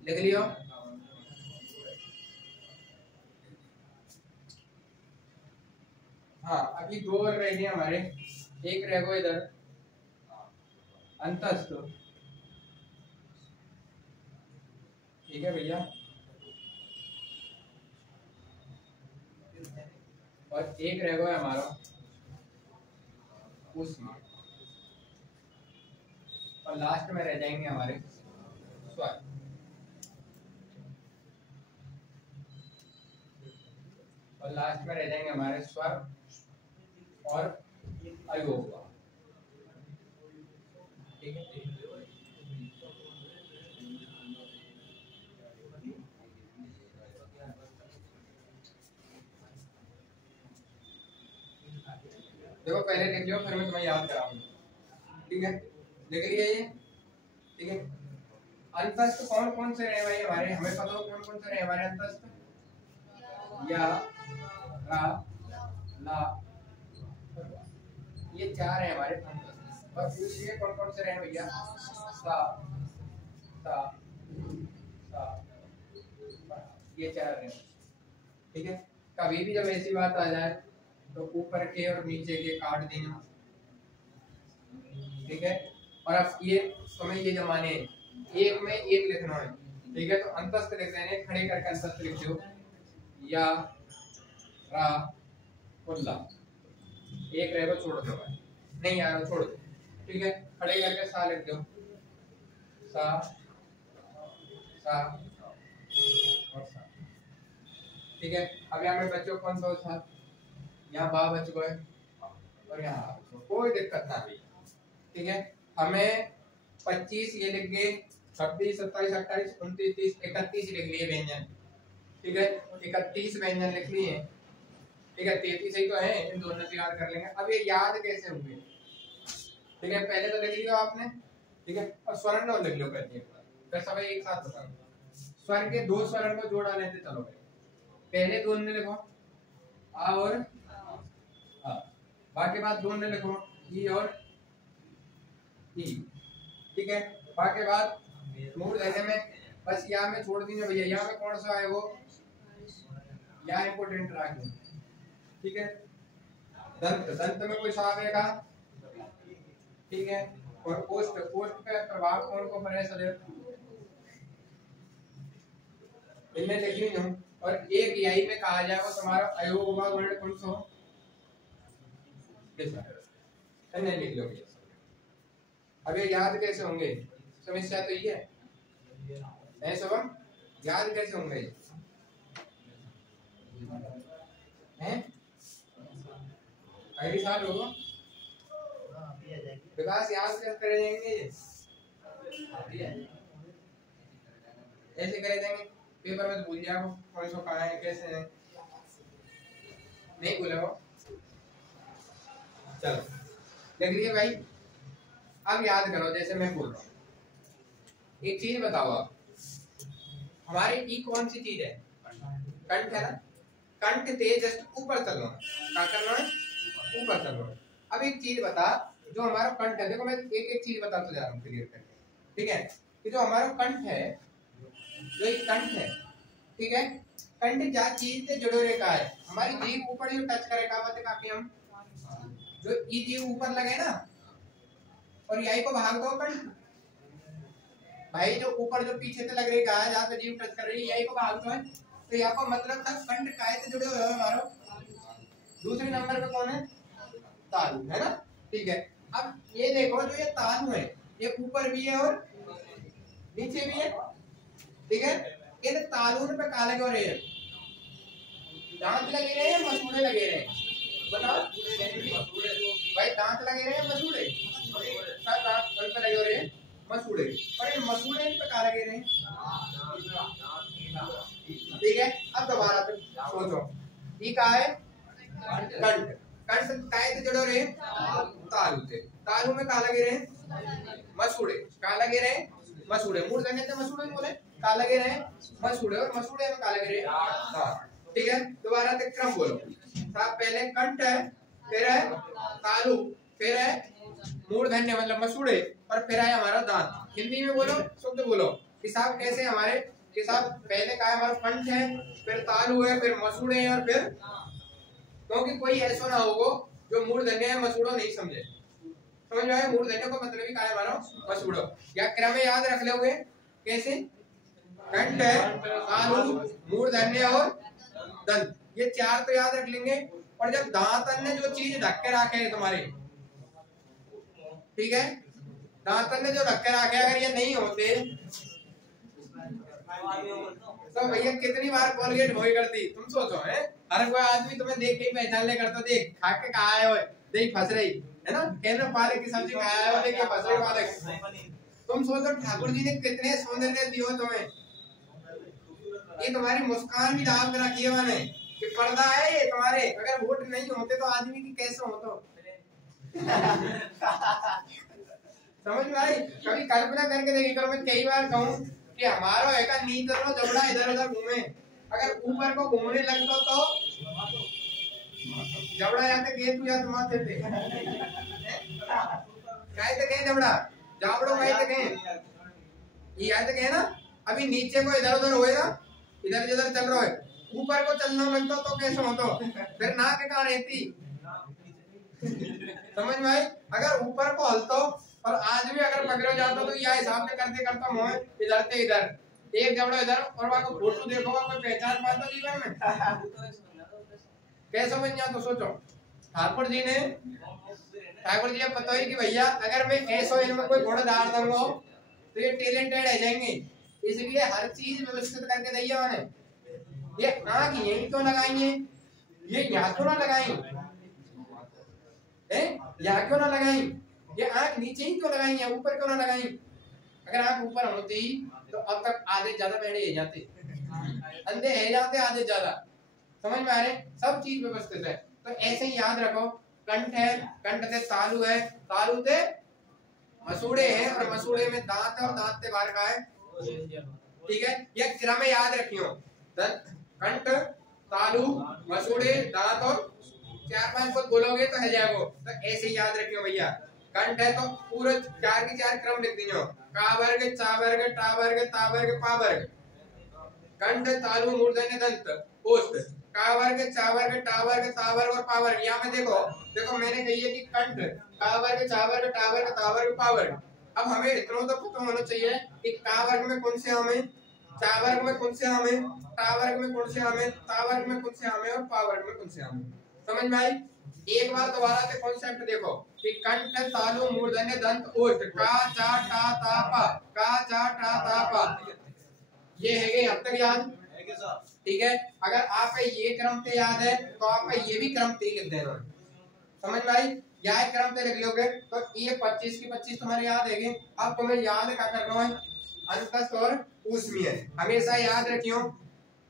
लिख लियो। हाँ, अभी 2 और रह गए हमारे, एक रह गो इधर अंतस्थ। ठीक है भैया, और एक रह गया हमारा उष्मा, और लास्ट में रह जाएंगे हमारे स्वर। और लास्ट में रह जाएंगे हमारे स्वर और अयोग। ठीक है, देखो पहले लिख लो फिर मैं तुम्हें याद कराऊंगा। ठीक है, लिख लिया ये। ठीक है, अंतस्थ कौन कौन से रहे भाई हमारे, हमें पता हो कौन कौन से रहे हमारे अंतस्थ, या, रा, ला, ये चार है हमारे अंतस्थ। और पूछिए कौन कौन से रहे भैया, सा, सा, सा, ये चार रहे। ठीक है, कभी भी जब ऐसी बात आ जाए तो ऊपर के और नीचे के काट देना। ठीक है, और अब ये तुम्हें ये जमाने एक में एक लिखना है। ठीक है, तो अंतस्थ लिख देने, खड़े करके अंतस्थ लिख दो, या, रा, उल्ला। एक रहेगा छोड़ दो, नहीं आ रहा छोड़ दो। ठीक है, खड़े करके सा लिख दो, सा, सा और सा। ठीक है, अब यहाँ में बच्चों कौन सा था, यहाँ बा बच गए और यहाँ कोई दिक्कत ना भी। ठीक है, हमें 25 ये लिख गए, 26, 27, 28, 29, 30, 31 लिख लिए व्यंजन। ठीक है, 31 व्यंजन लिख लिए। ठीक है, 33 ही तो है, इन दोनों से याद कर लेंगे। अब ये याद कैसे होंगे, ठीक है, पहले तो लिख लिया आपने। ठीक है, और स्वर्ण और लिख लो पहले एक बार, फिर सब एक साथ बताऊंगा। स्वर्ण के दो स्वर्ण को जोड़ा लेते चलो भाई। पहले दो ने लिखो आ और आ, बाकी बाद दो ने लिखो ई और ई। ठीक है, बाकी बाद मूर्धन्य में बस या में छोड़ दीजिए भैया, यहाँ में कौन सा है वो, या इंपोर्टेंट रखिए। ठीक है, दंत, दंत में कोई सा आएगा। ठीक है, और पोस्ट, पोस्ट पे प्रभाव कौन को पड़े सदैव, इनमें लिख ली हूं। और एक यही में कहा जाएगा तुम्हारा अयोग होगा वर्ण कौन सा हो, नहीं लिख लो भैया। अब ये याद कैसे होंगे, समस्या तो ये है शुभम, याद कैसे होंगे हैं, अगले साल होगा विकास, याद कैसे करे जाएंगे, ऐसे करे जाएंगे पेपर में तो भूल जाओ कौन सा कहाँ है कैसे है, नहीं भूले वो। चलो लिख लिया भाई। अब याद करो जैसे मैं बोल रहा हूँ, एक चीज बताओ आप, हमारी ई कौन सी चीज है, कंठ है ना, कंठ से जस्ट ऊपर चलना, क्या करना है, ऊपर चलना। अब एक चीज बता, जो हमारा कंठ है, देखो मैं एक एक चीज बताता जा रहा हूँ क्लियर करके। ठीक है, कि जो हमारा कंठ है, जो ये कंठ है, ठीक है, कंठ क्या चीज से जुड़े रेखा है, हमारी जीभ ऊपर जो टच करे का बात है, काफी हम जो ई जीभ ऊपर लगे ना, और यही को भाग दो कंठ भाई, जो ऊपर जो पीछे से लग रही है जहाँ पे जीभ टच कर रही है, यही को भाग दो है। तो यहाँ को मतलब था कंठ काय से जुड़े हुए हो हमारा। दूसरे नंबर पे कौन है, तालु है ना। ठीक है, अब ये देखो जो ये तालु है, ये ऊपर भी है और नीचे भी है। ठीक है, इन तालुओं पे का लगे हो रहे हैं, दांत लगे रहे हैं, मसूड़े लगे रहे हैं, बताओ भाई, दांत लगे रहे हैं मसूड़े, सब दांत पे लगे हो रहे हैं मसूड़े, और इन मसूड़े पे का लगे रहे हैं। ठीक है, अब दोबारा से सोचो, ये का है कंठ, कंठ काय से जुड़े हो रहे हैं, तालु से, तालु में का लगे रहे, मसूड़े, का लगे रहे मसूड़े, मूर्धन्य से मसूड़े बोले, का लगे रहे मसूड़े, और मसूड़े में का लगे रहे दांत। ठीक है, दोबारा से क्रम बोलो, साहब पहले कंठ है, फिर है तालु, फिर है मूर्धन्य मतलब मसूड़े, और फिर है हमारा दांत। हिंदी में बोलो, शुद्ध बोलो कि साहब कैसे हमारे, कि साहब पहले का हमारा कंठ है, फिर तालु है, फिर मसूड़े हैं, और फिर, क्योंकि कोई ऐसा ना हो जो मूर्धन्य है मसूड़ो नहीं समझे, समझ में आया, मूर्धन्य को मतलब ही का है हमारा मसूड़ो। या क्रम याद रख लोगे कैसे, कंठ है, तालु, मूर्धन्य और दंत, ये चार तो याद रख लेंगे। और जब दांतन ने जो चीज ढक के रखे है तुम्हारे, ठीक है, दांतन ने जो ढक के रखे, अगर ये नहीं होते तो भैया कितनी बार कोलगेट होई करती, तुम सोचो है। अरे कोई आदमी तुम्हें देख के ही पहचान ले करता, देख खा के कहा है वो, देख फंस रही है ना, कहना पालक की सब्जी खाया है वो, देख फंस रही पालक। तुम सोचो ठाकुर जी ने कितने सौंदर्य दिए तुम्हें, ये तुम्हारी मुस्कान भी दाग रखी है मैंने कि पर्दा है ये तुम्हारे, अगर वोट नहीं होते तो आदमी की कैसे होता। समझ में आई? कभी कल्पना करके देखी करो, मैं कई बार कहूँ कि हमारा है का नींद रो जबड़ा इधर उधर घूमे, अगर ऊपर को घूमने लगता तो जबड़ा जाते गए तू या तुम आते थे काय तक गए जबड़ा जावड़ो काय तक गए, ये आए तक है ना। अभी नीचे को इधर उधर होएगा, इधर जिधर चल रहा है, ऊपर को चलना लगता तो कैसे होता, फिर ना के कहाँ रहती। समझ में आई? अगर ऊपर को हलतो और आज भी अगर पकड़ो जाता तो यह हिसाब से करते करता मोह इधर से इधर, एक जबड़ा इधर और वहां को फोटो देखोगा कोई पहचान पाता जीवन में कैसे बन जाता। तो सोचो ठाकुर जी ने पता ही कि भैया अगर मैं ऐसा इनमें कोई गुण डाल दूंगा तो ये टैलेंटेड रह जाएंगे, इसलिए हर चीज व्यवस्थित करके दैया मैंने। ये आँख यही क्यों लगाई है, ये यहाँ क्यों ना लगाई, यहाँ क्यों ना लगाई, ये आँख नीचे ही क्यों लगाई है, ऊपर क्यों ना लगाई। अगर आँख ऊपर होती तो अब तक आधे ज्यादा पेड़े है जाते, अंधे है जाते आधे ज्यादा। समझ में आ रहे? सब चीज व्यवस्थित है। तो ऐसे ही याद रखो, कंठ है, कंठ से तालु है, तालु से मसूड़े हैं और मसूड़े में दांत है और दांत से बाहर का है। ठीक है, ये क्रम याद रखियो, कंठ तालु मसूड़े दांत और 4-5 को बोलोगे तो है जाएगा। तो ऐसे ही याद रखियो भैया, कंठ है तो पूरे 4 की 4 क्रम लिख दियो, का वर्ग चा वर्ग टा वर्ग ता वर्ग पा वर्ग, कंठ तालु मूर्धन्य दंत ओष्ठ, का वर्ग चा वर्ग टा वर्ग ता वर्ग और पा वर्ग। यहाँ में देखो मैंने कही है कि कंठ का वर्ग चा वर्ग टा वर्ग ता वर्ग पा वर्ग। अब हमें इतना तो पता होना चाहिए कि का वर्ग में कौन से आम है, चा वर्ग में कौन से आम है, टा वर्ग में कौन से आम है, ता वर्ग में कौन से आम है और पा वर्ग में कौन से आम है। समझ में आई? एक बार दोबारा से कॉन्सेप्ट देखो कि कंठ तालु मूर्धन्य दंत ओष्ठ, का चा टा ता पा, का चा टा ता पा, ये है गए अब तक याद। ठीक है, अगर आपका ये क्रम से याद है तो आपका ये भी क्रम से लिख देना। समझ में आई? यह क्रम से लिख लोगे तो ये 25 की 25 तुम्हारे याद है। अब तुम्हें याद क्या करना है, अंतस्थ और ऊष्मीय हमेशा याद रखियो।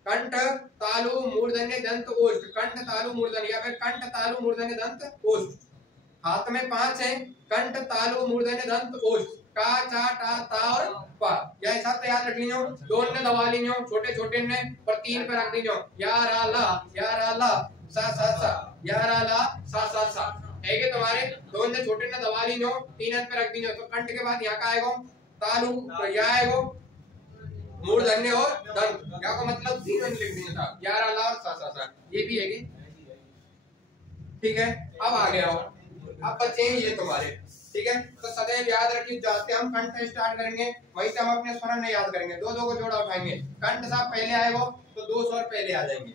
कंठ तालु मूर्धन्य दंत ओष्ठ, कंठ तालु मूर्धन्य या फिर कंठ तालु मूर्धन्य दंत ओष्ठ। हाथ में 5 है, कंठ तालु मूर्धन्य दंत ओष्ठ, का चा टा ता और पा। यह हिसाब से याद रख लीजिए, 2 ने दबा लीजिए छोटे छोटे ने और 3 पे रख दीजिए, या रा ला सा सा सा, या रा ला सा सा सा है कि तुम्हारे 2 ने छोटे ने दबा लीजिए 3 पे रख दीजिए। तो कंठ के बाद यहाँ का आएगा तालु, तो यह आएगा मूर्धन्य और दंत, क्या का मतलब 3 लिख दिया था, 11 लाख सा सा सा, ये भी है कि ठीक है। अब आगे आओ, अब बचे ये तुम्हारे। ठीक है, तो सदैव याद रखिए जाते हम कंठ से स्टार्ट करेंगे वहीं से हम अपने स्वरण नहीं याद करेंगे, 2-2 को जोड़ा उठाएंगे, कंठ साहब पहले आएगा तो 2 स्वर पहले आ जाएंगे।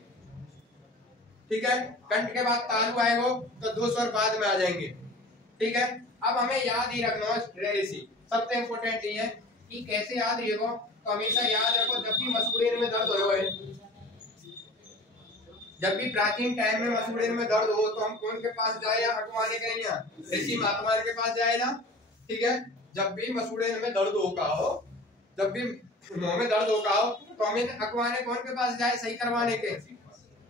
ठीक है, कंठ के बाद तालु आएगा तो 2 स्वर बाद में आ जाएंगे। ठीक है, अब हमें याद ही रखना है सबसे इम्पोर्टेंट ये है कि कैसे याद रखो। तो हमेशा याद रखो जब भी मसूड़े में दर्द हो, जब भी प्राचीन टाइम में मसूड़े में दर्द हो तो हम कौन के पास जाए, या हकवाने के यहाँ ऋषि महात्मा के पास जाए ना। ठीक है, जब भी मसूड़े में दर्द होगा हो, जब भी मुंह में दर्द होगा हो तो हमें हकवाने कौन के पास जाए, सही करवाने के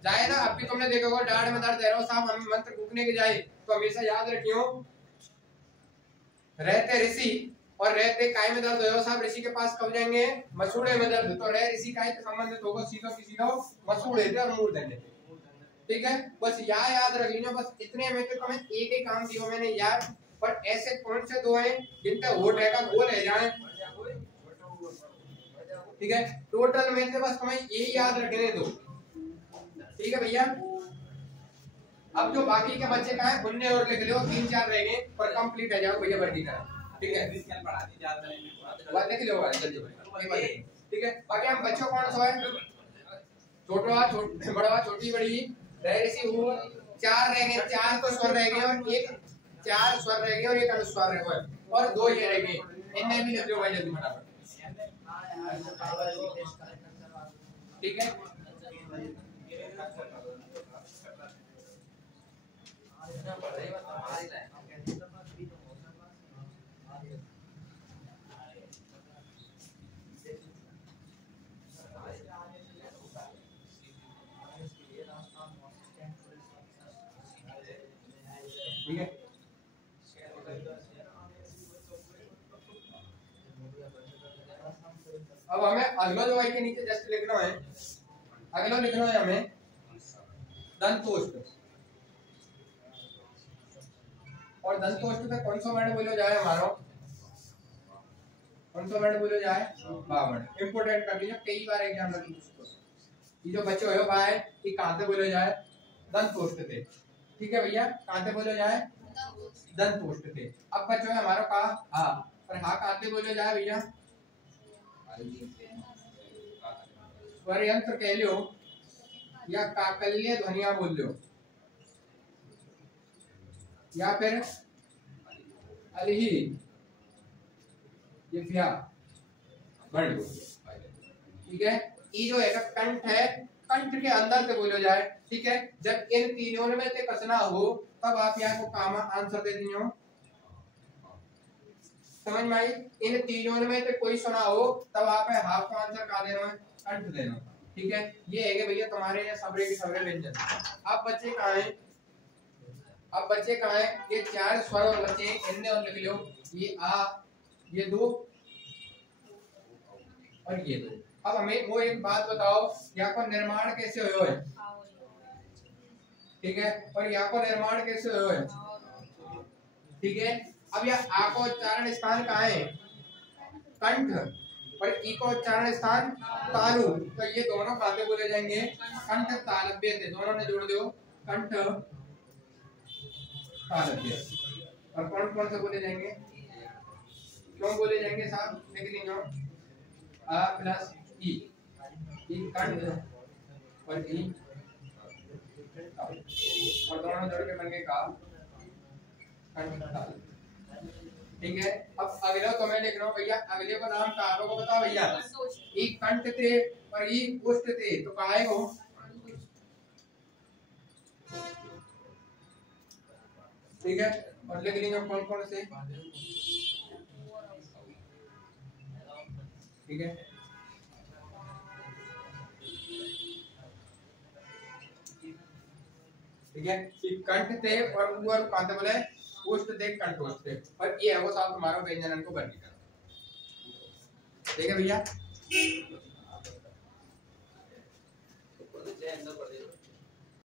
जाए ना। अब भी तुमने देखा होगा डाढ़ में दर्द है रो साहब हम मंत्र फूकने के जाए, तो हमेशा याद रखियो रहते ऋषि और रहते काय में दर्द हो साहब ऋषि के पास कब जाएंगे, मसूड़े में दर्द, तो रह ऋषि काय से संबंधित होगा सीधा की सीधा मसूड़े थे और मूर्धन्य। ठीक है, बस याद रख लीजिए, बस इतने में तो तुम्हें एक ही काम दिया मैंने यार, पर ऐसे कौन से 2 हैं जिनका हो रहेगा वो रह जाए। ठीक है, टोटल में से बस तुम्हें यही याद रखने दो। ठीक है भैया, अब जो बाकी के बच्चे का है उनने और लिख लो, 3-4 रह गए पर कंप्लीट है जाओ भैया वर्दी का। ठीक है, लिख लो जल्दी। ठीक है, बाकी हम बच्चों कौन सा है, छोटा बड़ा छोटी बड़ी ऋषि वो 4 रह गए, 4 तो स्वर रह गए और एक 4 स्वर रह गए और एक अनुस्वार रह गए और 2 ये रह गए, इनमें भी लिख लो भाई जल्दी फटाफट। ठीक है, ठीक है। अब हमें अगला जो y के नीचे जस्ट लिखना है, अगला लिखना है हमें दंतोष्ठ, और दंतोष्ठ पे कौन सा वर्ड बोलो जाए हमारा, कौन सा वर्ड बोलो जाए, बा वर्ड। इंपोर्टेंट कर लीजिए, कई बार एग्जाम में ये जो बच्चे हो बाय ये कहां से बोलो जाए, दंतोष्ठ थे। ठीक है भैया, कहां से बोलो जाए, दंतोष्ठ थे। अब बच्चों हमारा का हा, और हा कहां से बोलो जाए भैया, स्वर यंत्र कह लो या काकल्य ध्वनिया बोल लो, या फिर अलही ये भ्या वर्ड बोल लो। ठीक है, ये जो है कंठ है, कंठ के अंदर से बोलो जाए। ठीक है, जब इन तीनों में से कसना हो तब आप यहाँ को काम आंसर दे दिए हो, समझ में आई। इन तीनों में से कोई सुना हो तब आप हाफ का आंसर का देना है, कंठ देना। ठीक है, ये है भैया तुम्हारे ये सबरे के सबरे व्यंजन। अब बच्चे कहाँ हैं, अब बच्चे कहाँ हैं, ये चार स्वर और बच्चे इनने और लिख लो, ये आ, ये दो और ये दो। अब हमें वो एक बात बताओ, यहाँ को निर्माण कैसे हो है, ठीक है, और यहाँ को निर्माण कैसे हो है। ठीक है, अब यह आ का उच्चारण स्थान कहाँ है, कंठ, और ई का उच्चारण स्थान तालु। तो ये दोनों बातें बोले जाएंगे कंठ तालव्य थे, दोनों ने जोड़ दो कंठ तालव्य। और कौन कौन से बोले जाएंगे, क्यों बोले जाएंगे साहब, लिख लीजिए, आ प्लस ई, कंठ और ई, और दोनों जोड़ के बन गए का कंठ ताल। ठीक है, अब अगला तो मैं लिख रहा हूँ भैया, अगले का नाम का आपको बता भैया, ये कंठ थे और ये उष्ट थे, तो कहा है वो, ठीक है, और लिख लेंगे कौन कौन से। ठीक है, ठीक है, कंठ थे और ऊपर कहां बोले, उष्ट थे, कंठोष्ठ थे, और ये है वो साहब तुम्हारा व्यंजन को वर्गीकरण। ठीक है भैया।